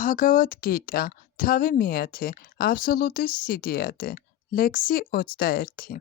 Bhagavad Gita, თავი მეათე, აბსოლუტის სიდიადე, ლექსი 21.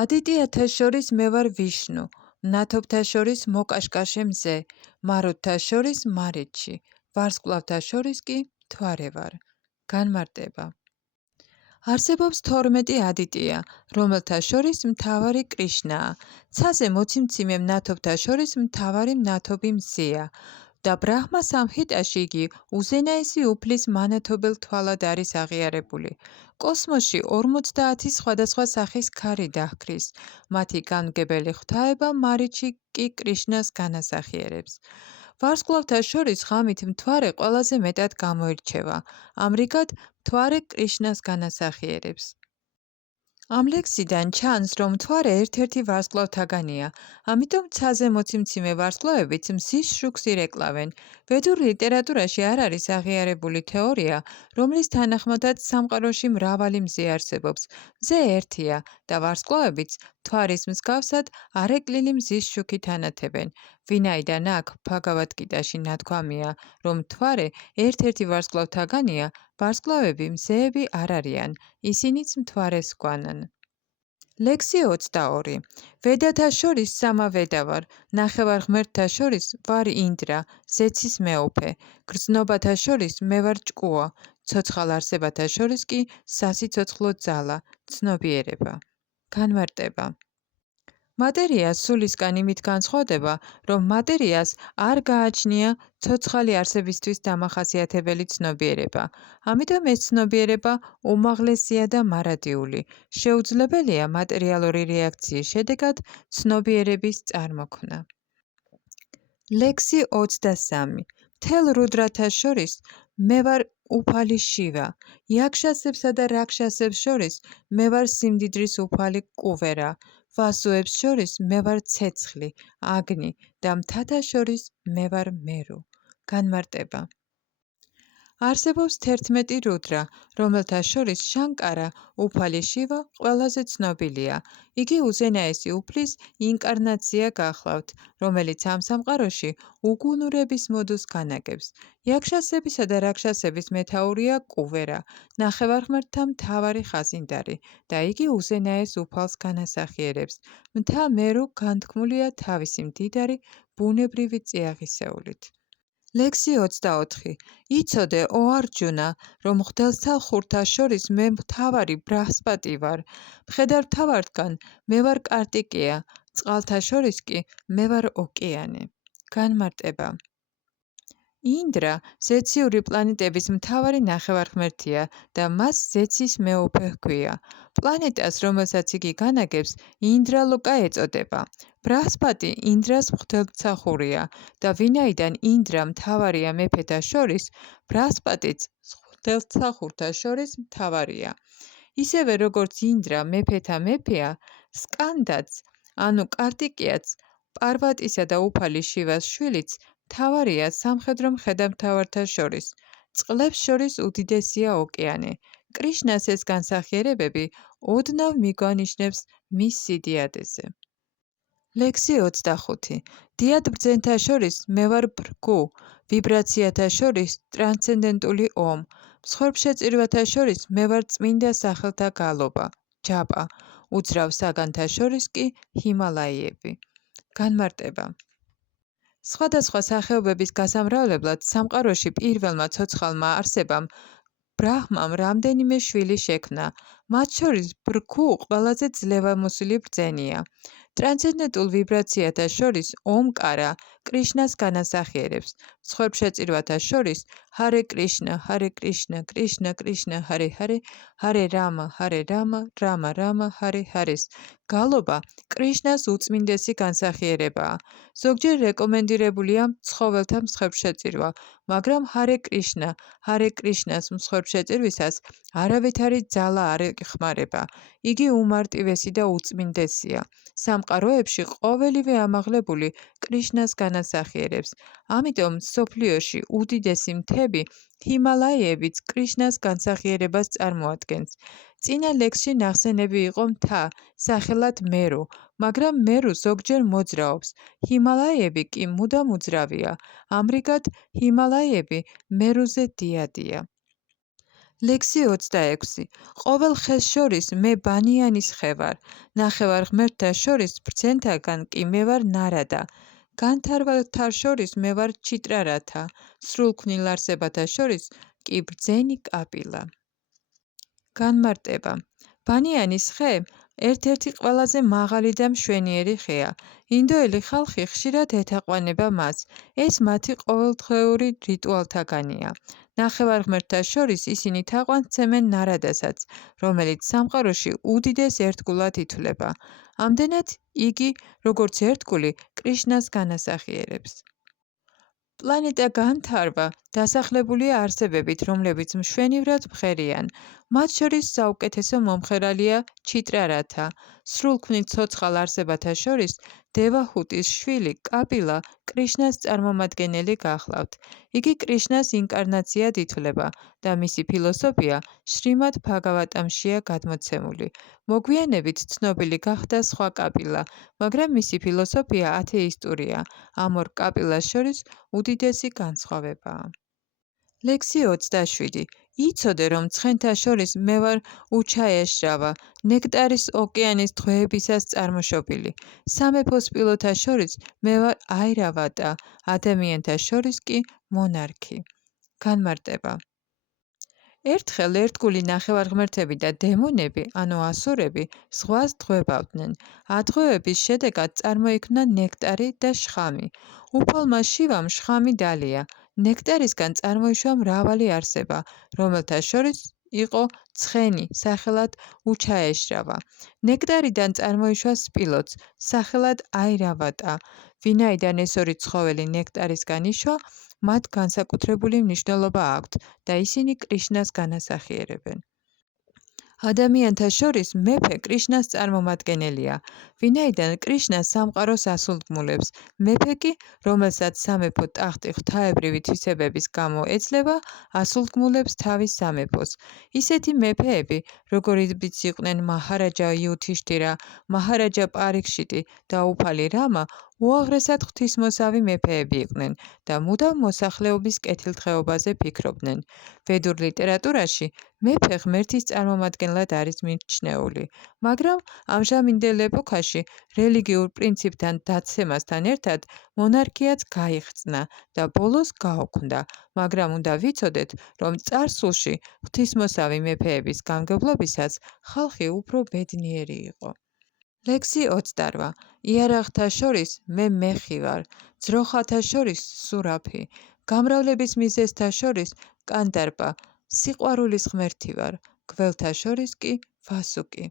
ადიტიათა შორის მე ვარ ვიშნუ, მნათობთა შორის მოკაშკაშე მზე, მაროდთა შორის მარიჩი, ვარსკვლავთა შორის კი მთვარე ვარ. განმარტება. არსებობს 12 ადიტია, რომელთა შორის მთავარი კრიშნაა. ცაზე მოციმციმე მნათობთა შორის მთავარი მნათობი მზეა. და ბრაჰმა სამჰიტაში იგი უზენაესი უფლის მანათობელ თვალად არის აღიარებული. კოსმოსში 50 სხვადასხვა სახის ქარი დაჰქრის. მათი განმგებელი ღვთაება მარიჩი კი კრიშნას განასახიერებს. ვარსკვლავთა შორის ღამით მთვარე ყველაზე მეტად გამოირჩევა. ამრიგად, მთვარე კრიშნას განასახიერებს. ამ ლექსიდან ჩანს, რომ მთვარე ერთ-ერთი ვარსკვლავთაგანია, ამიტომ ცაზე მოციმციმე ვარსკვლავებიც მზის შუქს ირეკლავენ. ვედურ ლიტერატურაში არ არის აღიარებული თეორია, რომლის თანახმადაც სამყაროში მრავალი მზე არსებობს. მზე ერთია და ვარსკვლავებიც მთვარის მსგავსად არეკლილი მზის შუქით ანათებენ. ვინაიდან აქ Bhagavad Gita-ში ნათქვამია, რომ მთვარე ერთ-ერთი ვარსკვლავთაგანია, ვარსკვლავები მზეები არ არიან, ისინიც მთვარეს გვანან. ლექსი 22. ვედათა შორის სამა ვედა ვარ, ნახევარღმერთთა შორის ვარ ინდრა, ზეცის მეუფე, გრძნობათა შორის მე ვარ ჭკუა, ცოცხალ არსებათა შორის კი სასიცოცხლო ძალა, ცნობიერება. განმარტება. მატერია სულისგან იმით განსხვავდება, რომ მატერიას არ გააჩნია ცოცხალი არსებისთვის დამახასიათებელი ცნობიერება. ამიტომ ეს ცნობიერება უმაღლესია და მარადიული. შეუძლებელია მატერიალური რეაქციის შედეგად ცნობიერების წარმოქმნა. ლექსი 23. მთელ რუდრათა შორის მე ვარ უფალი შივა. იაქშასებსა და რაქშასებს შორის მე ვარ სიმდიდრის უფალი კუვერა. ვასუებს შორის მე ვარ ცეცხლი, აგნი და მთათა შორის მე ვარ მერუ. განმარტება. არსებობს 11 რუდრა, რომელთა შორის შანკარა, უფალი შივა, ყველაზე ცნობილია. იგი უზენაესი უფლის ინკარნაცია გახლავთ, რომელიც ამ სამყაროში უგუნურების მოდus განაგებს. იაქშასებისა და რაქშასების მეთაურია კუვერა, ნახევარღმერთთა მთავარი ხაზინდარი და იგი უზენაეს უფალს განასახიერებს. მთა მერუ განთქმულია თავისი მდიდარი ბუნებრივი წიაღისეულით. ლექსი 24. იცოდე, ო არჯუნა, რომ ღვთელთა ხურთა შორის მე მთავარი ბრაჰსპატი ვარ. მხედართმთავართან მე ვარ კარტიკეა, წყალთა შორის კი მე ვარ ოკეანე. განმარტება. ინდრა ზეციური პლანეტების მთავარი ნახევარღმერთია და მას ზეცის მეუფე ჰქვია. პლანეტას, რომელსაც იგი განაგებს, ინდრალოკა ეწოდება. ბრაჰსპატი ინდრას ღვთელმსახურია და ვინაიდან ინდრა მთავარია მეფეთა შორის, ბრაჰსპატიც ღვთელმსახურთა შორის მთავარია. ისევე როგორც ინდრა მეფეთა მეფეა, სკანდაც, ანუ კარტიკეაც, პარვატისა და უფალი შივას შვილიც, მთავარია სამხედრო მხედართმთავართა შორის. წყლებს შორის უდიდესია ოკეანე. კრიშნას ეს განსახიერებები ოდნავ მიგვანიშნებს მის სიდიადეზე. ლექსი 25. დიად ბრძენთა შორის მე ვარ ბრგუ, ვიბრაციათა შორის ტრანსცენდენტული ომ, მსხვერპლშეწირვათა შორის მე ვარ წმინდა სახელთა გალობა, ჯაპა, უძრავ საგანთა შორის კი ჰიმალაიები. განმარტება. სხვადასხვა სახეობების გასამრავლებლად სამყაროში პირველმა ცოცხალმა არსებამ ბრაჰმამ რამდენიმე შვილი შექმნა. მათ შორის ბრგუ ყველაზე ძლევამოსილი ბრძენია. ტრანსცენდენტულ ვიბრაციათა შორის ომკარა კრიშნას განასახიერებს. მსხვერპლშეწირვათა შორის ჰარე კრიშნა, კრიშნა, კრიშნა, ჰარე ჰარე, ჰარე რამა, რამა, რამა, ჰარე ჰარეს. გალობა კრიშნას უწმინდესი განსახიერებაა. ზოგჯერ რეკომენდირებულია ცხოველთა მსხვერპლშეწირვა, მაგრამ ჰარე კრიშნას მსხვერპლშეწირვისას არავითარი ძალა არ ეხმარება. იგი უმარტივესი და უწმინდესია. სამყაროებში ყოველივე ამაღლებული კრიშნას განასახიერებს. განასახიერებს. ამიტომ მსოფლიოში უდიდესი მთები ჰიმალაიებიც კრიშნას განსახიერებას წარმოადგენს. წინა ლექსში ნახსენები იყო მთა, სახელად მერუ, მაგრამ მერუ ზოგჯერ მოძრაობს. ჰიმალაიები კი მუდამ უძრავია. ამრიგად, ჰიმალაიები მერუზე დიადია. ლექსი 26. ყოველ ხეს შორის მე ბანიანის ხე ვარ. ნახევარ ღმერთთა შორის ბრძენთაგან კი მე ვარ ნარადა. განთარვალთა შორის მე ვარ ჩიტრარათა. სრულქმნილ არსებათა შორის კი ბრძენი კაპილა. განმარტება. ბანიანის ხე ერთ-ერთი ყველაზე მაღალი და მშვენიერი ხეა. ინდოელი ხალხი ხშირად ეთაყვანება მას. ეს მათი ყოველდღიური რიტუალთაგანია. ნახევარ ღმერთთა შორის ისინი თაყვანს ცემენ ნარადასაც, რომელიც სამყაროში უდიდეს ერთგულად ითვლება. ამდენად იგი, როგორც ერთგული, კრიშნას განასახიერებს. პლანეტა განთარვა დასახლებულია არსებებით, რომლებიც მშვენივრად მღერიან. მათ შორის საუკეთესო მომღერალია ჩიტრარათა. სრულქმნილ ცოცხალ არსებათა შორის დევაჰუტის შვილი კაპილა კრიშნას წარმომადგენელი გახლავთ. იგი კრიშნას ინკარნაციად ითვლება და მისი ფილოსოფია შრიმად ბჰაგავატამშია გადმოცემული. მოგვიანებით ცნობილი გახდა სხვა კაპილა, მაგრამ მისი ფილოსოფია ათეისტურია. ამ ორ კაპილას შორის უდიდესი განსხვავებაა. ლექსი 27. იცოდე, რომ ცხენთა შორის მე ვარ უჩაეშრავა, ნექტარის ოკეანის დღეებისას წარმოშობილი. სამეფო სპილოთა შორის მე ვარ აირავატა, ადამიანთა შორის კი მონარქი. განმარტება. ერთხელ ერთგული ნახევარღმერთები და დემონები, ანუ ასურები, ზღვას დღვებავდნენ. ათღვევების შედეგად წარმოიქმნა ნექტარი და შხამი. უფალმა შივამ შხამი დალია. ნექტარისგან წარმოიშვა მრავალი არსება, რომელთა შორის იყო ცხენი, სახელად უჩაეშრავა. ნექტარიდან წარმოიშვა სპილოც, სახელად აირავატა. ვინაიდან ეს ორი ცხოველი ნექტარისგან იშვა, მათ განსაკუთრებული მნიშვნელობა აქვთ და ისინი კრიშნას განასახიერებენ. ადამიანთა შორის მეფე კრიშნას წარმომადგენელია. ვინაიდან კრიშნა სამყაროს ასულთმულებს, მეფე კი, რომელსაც სამეფო ტახტი ღვთაებრივი თვისებების გამო ეძლევა, ასულთმულებს თავის სამეფოს. ისეთი მეფეები, როგორიც იყვნენ მაჰარაჯა იუთიშთირა, მაჰარაჯა პარიქშიტი და უფალი რამა, უაღრესად ღვთისმოსავი მეფეები იყვნენ და მუდამ მოსახლეობის კეთილდღეობაზე ფიქრობდნენ. ვედურ ლიტერატურაში მეფე ღმერთის წარმომადგენლად არის მიჩნეული, მაგრამ ამჟამინდელ ეპოქაში რელიგიურ პრინციპთან დაცემასთან ერთად მონარქიაც გაიხსნა და ბოლოს გაუქმდა, მაგრამ უნდა ვიცოდეთ, რომ წარსულში ღვთისმოსავი მეფეების გამგებლობისას ხალხი უფრო ბედნიერი იყო. ლექსი 28. იარაღთა შორის მე მეხი ვარ, ძროხათა შორის სურაფი, გამრავლების მიზეზთა შორის კანდარპა, სიყვარულის ღმერთი ვარ, გველთა შორის კი ვასუკი.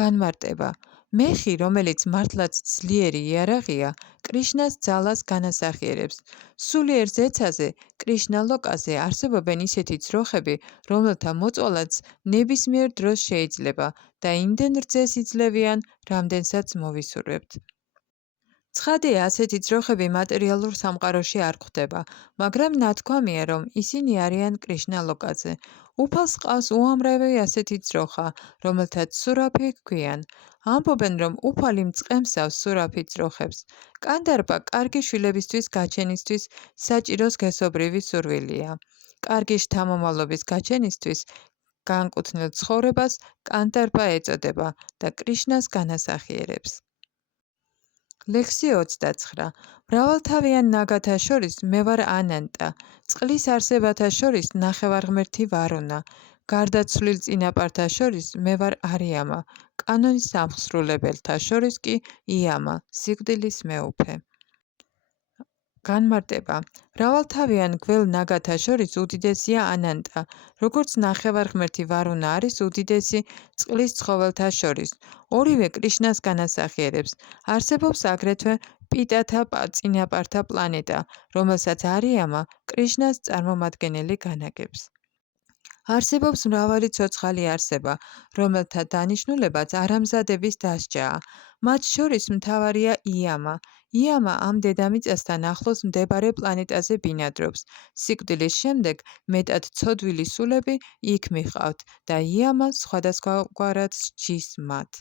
განმარტება. მეხი, რომელიც მართლაც ძლიერი იარაღია, კრიშნას ძალას განასახიერებს. სულიერ ზეცაზე, კრიშნა ლოკაზე არსებობენ ისეთი ძროხები, რომელთა მოწვალაც ნებისმიერ დროს შეიძლება და იმდენ რძეს იძლევიან, რამდენსაც მოვისურვებთ. ცხადია, ასეთი ძროხები მატერიალურ სამყაროში არ გვხვდება, მაგრამ ნათქვამია, რომ ისინი არიან კრიშნა ლოკაზე. უფალს ჰყავს უამრავი ასეთი ძროხა, რომელთაც სურაფი ჰქვიან. ამბობენ, რომ უფალი მწყემსავს სურაფი ძროხებს. კანდარპა კარგი შვილებისთვის გაჩენისთვის საჭირო სქესობრივი სურვილია. კარგი შთამომავლობის გაჩენისთვის განკუთვნილ ცხოვრებას კანდარპა ეწოდება და კრიშნას განასახიერებს. ლექსი 29. მრავალთავიან ნაგათა შორის მე ვარ ანანტა. წყლის არსებათა შორის ნახევარღმერთი ვარუნა. გარდაცვლილ წინაპართა შორის მე ვარ არიამა. კანონის ამსრულებელთა შორის კი იამა, სიკვდილის მეუფე. განმარტება. მრავალთავიან გველ ნაგათა შორის უდიდესია ანანტა, როგორც ნახევარღმერთი ვარუნა არის უდიდესი წყლის ცხოველთა შორის. ორივე კრიშნას განასახიერებს. არსებობს აგრეთვე პიტათა წინაპართა პლანეტა, რომელსაც არიამა კრიშნას წარმომადგენელი განაგებს. არსებობს მრავალი ცოცხალი არსება, რომელთა დანიშნულებაც არამზადების დასჯაა. მათ შორის მთავარია იამა. იამა ამ დედამიწასთან ახლოს მდებარე პლანეტაზე ბინადრობს. სიკვდილის შემდეგ მეტად ცოდვილი სულები იქ მიჰყავთ და იამა სხვადასხვაგვარად სჯის მათ.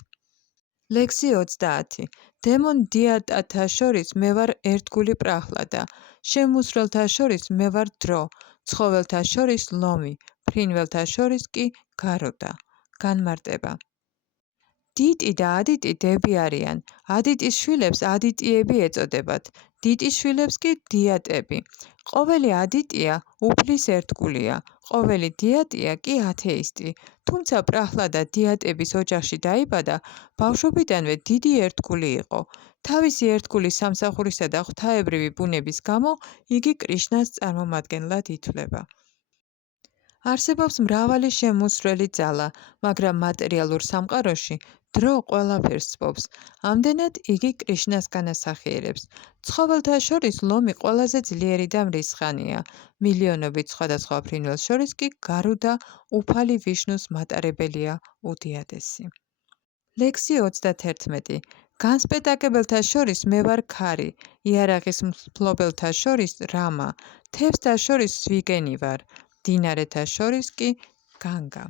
ლექსი 30. დემონ დიატათა შორის მე ვარ ერთგული პრახლადა. შემუსრელთა შორის მე ვარ დრო. ცხოველთა შორის ლომი. ფრინველთა შორის კი გაროდა. განმარტება. დიტი და ადიტი დები არიან. ადიტის შვილებს ადიტიები ეწოდებათ. დიტის შვილებს კი დიატები. ყოველი ადიტია უფლის ერთგულია. ყოველი დიატია კი ათეისტი. თუმცა პრახლადა დიატების ოჯახში დაიბადა, ბავშვობიდანვე დიდი ერთგული იყო. თავისი ერთგულის სამსახურისა და ღვთაებრივი ბუნების გამო იგი კრიშნას წარმომადგენლად ითვლება. არსებობს მრავალი შემუსრელი ძალა, მაგრამ მატერიალურ სამყაროში დრო ყველაფერს სპობს. ამდენად იგი კრიშნას განასახიერებს. ცხოველთა შორის ლომი ყველაზე ძლიერი და მრისხანია. მილიონობით სხვადასხვა ფრინველს შორის კი გარუდა უფალი ვიშნუს მატარებელია უდიადესი. ლექსი 31. განსპეტაკებელთა შორის მე ვარ ქარი, იარაღის მფლობელთა შორის რამა, თევზთა შორის ზვიგენი ვარ, მდინარეთა შორის კი განგა.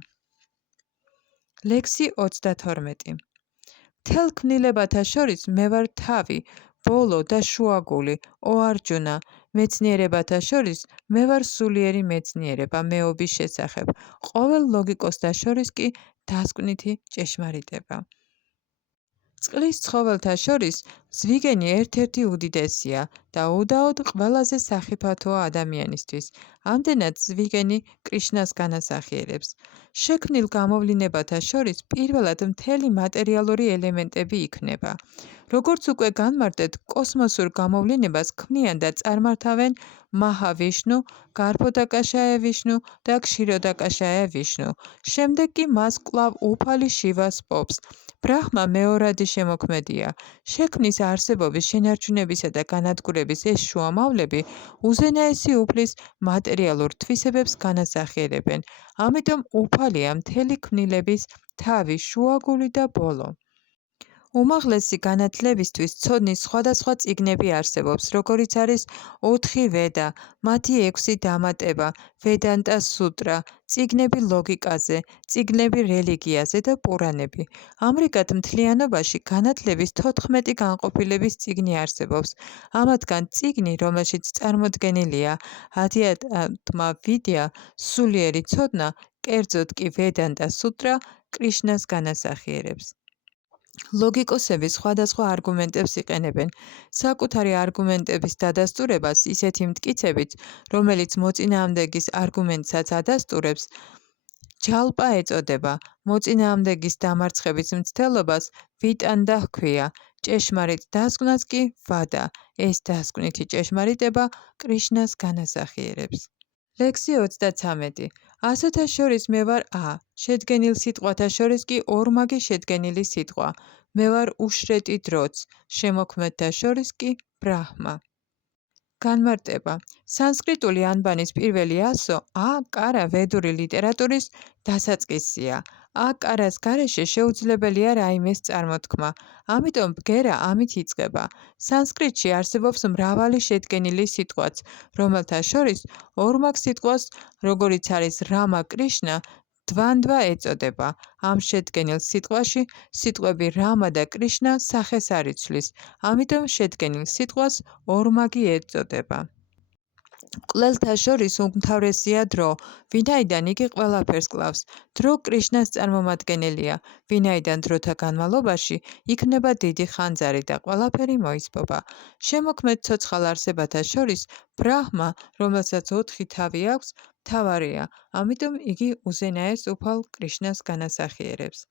ლექსი 32. მთელ ქმნილებათა შორის მე ვარ თავი, ბოლო და შუაგული, ო არჯუნა, მეცნიერებათა შორის მე ვარ სულიერი მეცნიერება მეობის შესახებ, ყოველ ლოგიკოსთა შორის კი დასკვნითი ჭეშმარიტება. წყლის ცხოველთა შორის ზვიგენი ერთ-ერთი უდიდესია და უდაოდ ყველაზე სახიფათოა ადამიანისთვის. ამდენად ზვიგენი კრიშნას განასახიერებს. შექმნილ გამოვლინებათა შორის პირველად მთელი მატერიალური ელემენტები იქმნება. როგორც უკვე განმარტეთ, კოსმოსურ გამოვლინებას ქმნიან და წარმართავენ მაჰა ვიშნუ, გარბოდაკაშაია ვიშნუ და ქსიროდაკაშაია ვიშნუ. შემდეგ კი მას კვლავ უფალი შივა სპობს. ბრაჰმა მეორადი შემოქმედია. შექმნის არსებობის შენარჩუნებისა და განადგურების ეს შუამავლები უზენაესი უფლის მატერიალურ თვისებებს განასახიერებენ. ამიტომ უფალია მთელი ქმნილების თავი, შუაგული და ბოლო. უმაღლესი განათლებისთვის ცოდნის სხვადასხვა წიგნები არსებობს, როგორიც არის 4 ვედა, მათი 6 დამატება, ვედანტა სუტრა, წიგნები ლოგიკაზე, წიგნები რელიგიაზე და პურანები. ამრიგად მთლიანობაში განათლების 14 განყოფილების წიგნი არსებობს. ამათგან წიგნი, რომელშიც წარმოდგენილია ადიატმა ვიდია, სულიერი ცოდნა, კერძოდ კი ვედანტა სუტრა, კრიშნას განასახიერებს. ლოგიკოსები სხვადასხვა არგუმენტებს იყენებენ. საკუთარი არგუმენტების დადასტურებას ისეთი მტკიცებით, რომელიც მოწინააღმდეგის არგუმენტსაც ადასტურებს, ჯალპა ეწოდება. მოწინააღმდეგის დამარცხების მცდელობას ვიტანდა ჰქვია. ჭეშმარიტ დასკვნას კი ვადა. ეს დასკვნითი ჭეშმარიტება კრიშნას განასახიერებს. ლექსი 33. ასოთა შორის მე ვარ ა, შედგენილ სიტყვათა შორის კი ორმაგი შედგენილი სიტყვა. მე ვარ უშრეტი დროც, შემოქმედთა შორის კი ბრაჰმა. განმარტება. სანსკრიტული ანბანის პირველი ასო ა კარა ვედური ლიტერატურის დასაწყისია. ა კარას გარეშე შეუძლებელია რაიმეს წარმოთქმა. ამიტომ ბგერა ამით იწყება. სანსკრიტში არსებობს მრავალი შედგენილი სიტყვაც, რომელთა შორის ორმაგ სიტყვას, როგორიც არის რამა კრიშნა, დვანდვა ეწოდება. ამ შედგენილ სიტყვაში სიტყვები რამა და კრიშნა სახეს არ იცვლის, ამიტომ შედგენილ სიტყვას ორმაგი ეწოდება. მკვლელთა შორის უმთავრესია დრო, ვინაიდან იგი ყველაფერს კლავს. დრო კრიშნას წარმომადგენელია, ვინაიდან დროთა განმავლობაში იქმნება დიდი ხანძარი და ყველაფერი მოისპობა. შემოქმედ ცოცხალ არსებათა შორის ბრაჰმა, რომელსაც 4 თავი აქვს, მთავარია, ამიტომ იგი უზენაეს უფალ კრიშნას განასახიერებს.